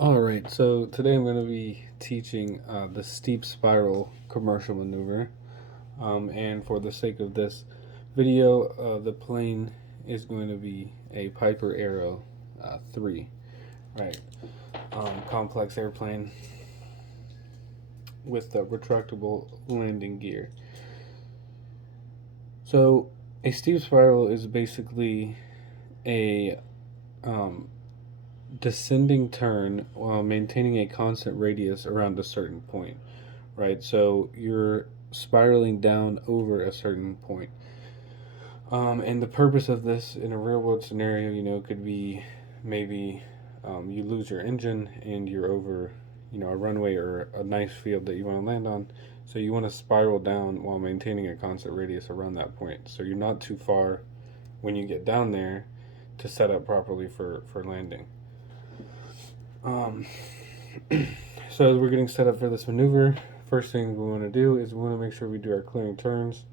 All right, so today I'm going to be teaching the steep spiral commercial maneuver. And for the sake of this video, the plane is going to be a Piper Arrow 3, right? Complex airplane with the retractable landing gear. So a steep spiral is basically a um, descending turn while maintaining a constant radius around a certain point, right? So you're spiraling down over a certain point. And the purpose of this in a real world scenario, could be maybe you lose your engine and you're over, a runway or a nice field that you want to land on. So you want to spiral down while maintaining a constant radius around that point. So you're not too far when you get down there to set up properly for landing. Um, so as we're getting set up for this maneuver, first thing we want to do is we want to make sure we do our clearing turns,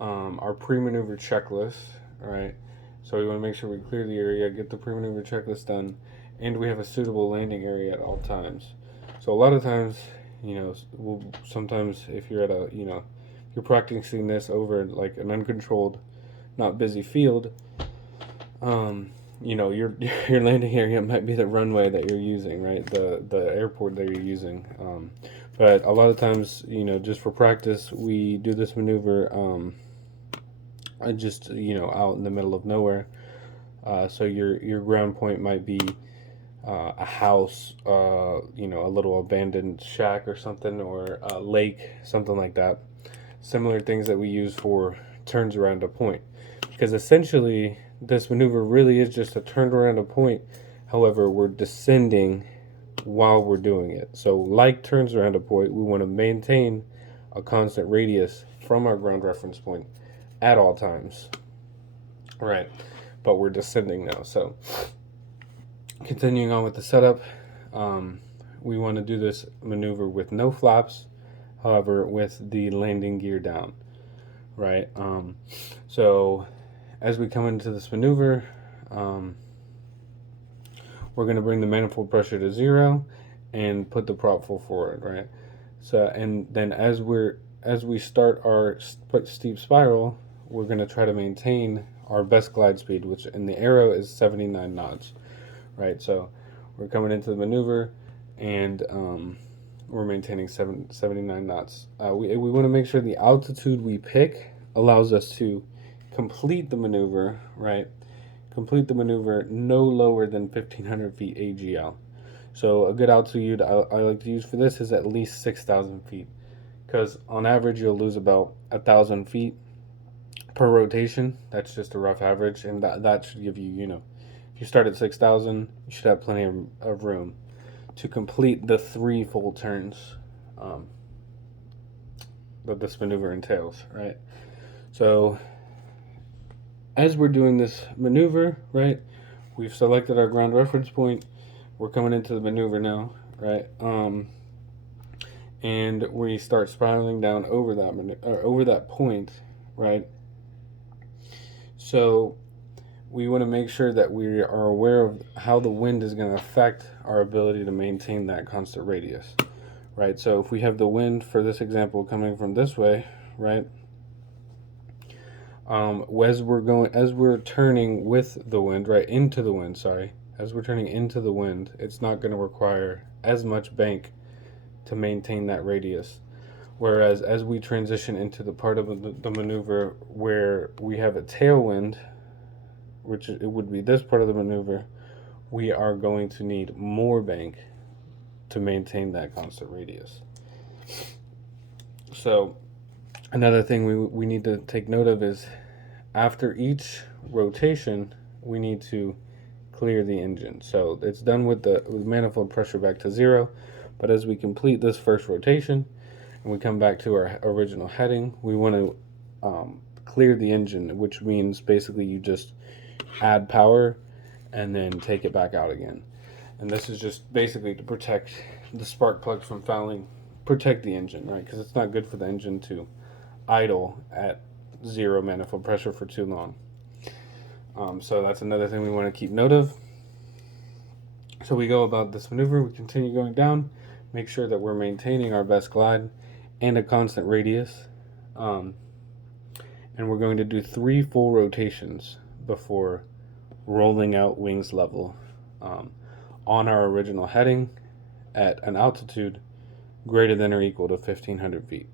our pre-maneuver checklist, right? So we want to make sure we clear the area, get the pre-maneuver checklist done, and we have a suitable landing area at all times. So a lot of times, sometimes if you're at you're practicing this over like an uncontrolled, not busy field, your your landing area might be the runway that you're using, right? The airport that you're using. But a lot of times, just for practice, we do this maneuver just out in the middle of nowhere. So your ground point might be a house, a little abandoned shack or something, or a lake, something like that. Similar things that we use for turns around a point, because essentially this maneuver really is just a turn around a point. However, we're descending while we're doing it. So, like turns around a point, we want to maintain a constant radius from our ground reference point at all times. Right. But we're descending now. So, continuing on with the setup, we want to do this maneuver with no flaps, however, with the landing gear down. Right. So, as we come into this maneuver, we're going to bring the manifold pressure to 0 and put the prop full forward, right? So, and then as we start our steep spiral, we're going to try to maintain our best glide speed, which in the arrow is 79 knots, right? So we're coming into the maneuver, and we're maintaining 79 knots. We want to make sure the altitude we pick allows us to complete the maneuver, right? Complete the maneuver no lower than 1,500 feet AGL. So a good altitude I like to use for this is at least 6,000 feet, because on average you'll lose about 1,000 feet per rotation. That's just a rough average, and that should give you, if you start at 6,000, you should have plenty of room to complete the 3 full turns that this maneuver entails, right? So as we're doing this maneuver, right, we've selected our ground reference point. We're coming into the maneuver now, right? And we start spiraling down over that point, right? So we want to make sure that we are aware of how the wind is going to affect our ability to maintain that constant radius, right? So if we have the wind, for this example, coming from this way, right? As we're turning with the wind, right, into the wind, sorry, as we're turning into the wind, it's not going to require as much bank to maintain that radius. Whereas as we transition into the part of the maneuver where we have a tailwind, which it would be this part of the maneuver, we are going to need more bank to maintain that constant radius. So another thing we need to take note of is after each rotation, we need to clear the engine. So it's done with the manifold pressure back to 0, but as we complete this first rotation and we come back to our original heading, we want to clear the engine, which means basically you just add power and then take it back out again. And this is just basically to protect the spark plugs from fouling, protect the engine, right? Because it's not good for the engine to idle at 0 manifold pressure for too long. So that's another thing we want to keep note of. So we go about this maneuver, we continue going down, make sure that we're maintaining our best glide and a constant radius. And we're going to do 3 full rotations before rolling out wings level on our original heading at an altitude greater than or equal to 1,500 feet.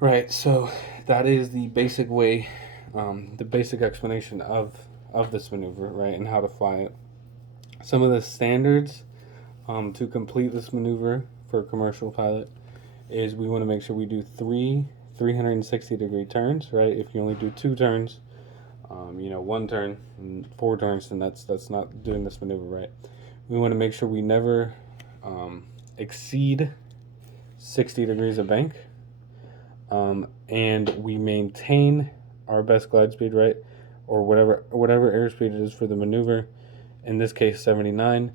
Right, so that is the basic way, the basic explanation of this maneuver, right, and how to fly it. Some of the standards to complete this maneuver for a commercial pilot is we want to make sure we do 360-degree turns, right? If you only do 2 turns, 1 turn and 4 turns, then that's not doing this maneuver right. We want to make sure we never exceed 60 degrees of bank, and we maintain our best glide speed, right, or whatever airspeed it is for the maneuver. In this case, 79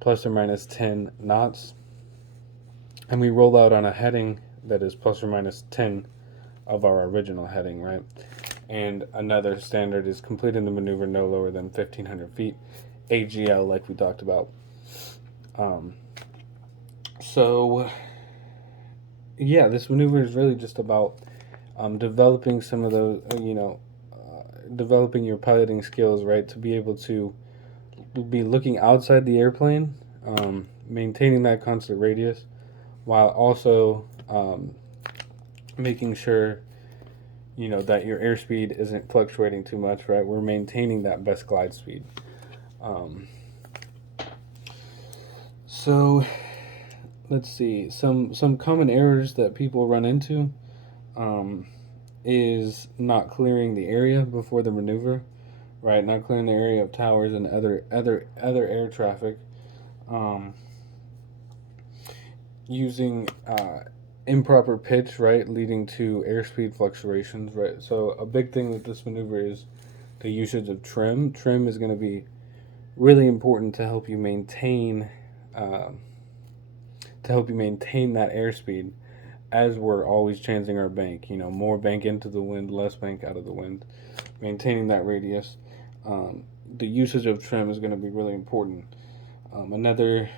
plus or minus 10 knots, and we roll out on a heading that is plus or minus 10 of our original heading, right? And another standard is completing the maneuver no lower than 1,500 feet, AGL, like we talked about. So yeah, this maneuver is really just about developing some of those, developing your piloting skills, right, to be able to be looking outside the airplane, maintaining that constant radius, while also making sure that your airspeed isn't fluctuating too much, right? We're maintaining that best glide speed. So let's see, some common errors that people run into is not clearing the area before the maneuver, right? Not clearing the area of towers and other air traffic. Using improper pitch, right, leading to airspeed fluctuations, right? So a big thing with this maneuver is the usage of trim. Trim is going to be really important to help you maintain that airspeed, as we're always changing our bank. More bank into the wind, less bank out of the wind. Maintaining that radius. The usage of trim is going to be really important. Another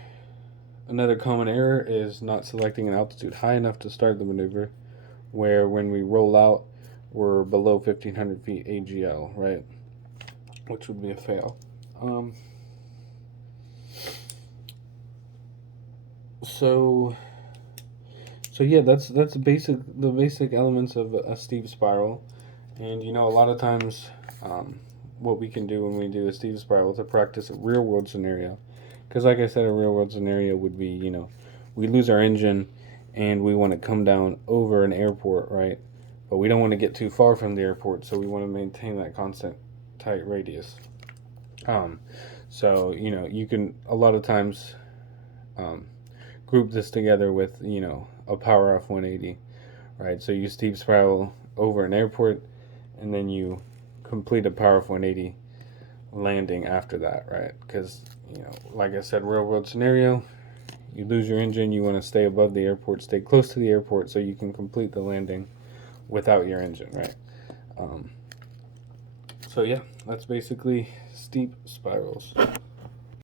common error is not selecting an altitude high enough to start the maneuver, where when we roll out, we're below 1,500 feet AGL, right? Which would be a fail. So yeah, that's the basic elements of a steep spiral, and a lot of times, what we can do when we do a steep spiral to practice a real world scenario. Because like I said, a real world scenario would be, we lose our engine and we want to come down over an airport, right? But we don't want to get too far from the airport, so we want to maintain that constant tight radius. So, you can a lot of times group this together with, a power off 180, right? So you steep spiral over an airport and then you complete a power off 180 landing after that, right? Because like I said, real world scenario, you lose your engine, you want to stay above the airport, stay close to the airport so you can complete the landing without your engine, right? So yeah, that's basically steep spirals.